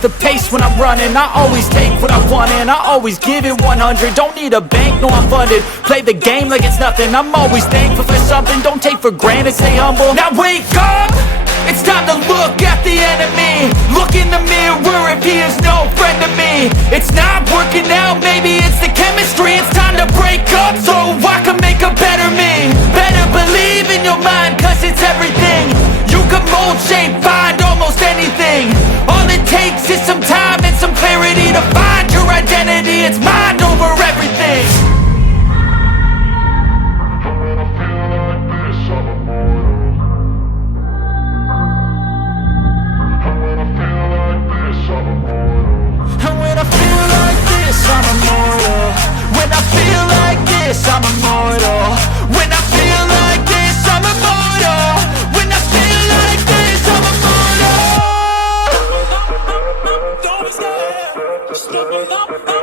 the pace when I'm running. I always take what I want and I always give it 100. Don't need a bank, no I'm funded. Play the game like it's nothing. I'm always thankful for something. Don't take for granted, stay humble. Now wake up! It's time to look at the enemy. Look in the mirror if he is no friend to me. It's not working out, maybe it's the chemistry. It's time to break up so I can make a better me. Better believe in your mind, cause it's everything. You can mold, shape, find almost anything. All it takes is some time and some clarity to find your identity. It's mind over everything. I'm immortal. When I feel like this, I'm immortal. When I feel like this, I'm immortal. When I feel like this, I'm immortal. Don't be scared. Just look me up.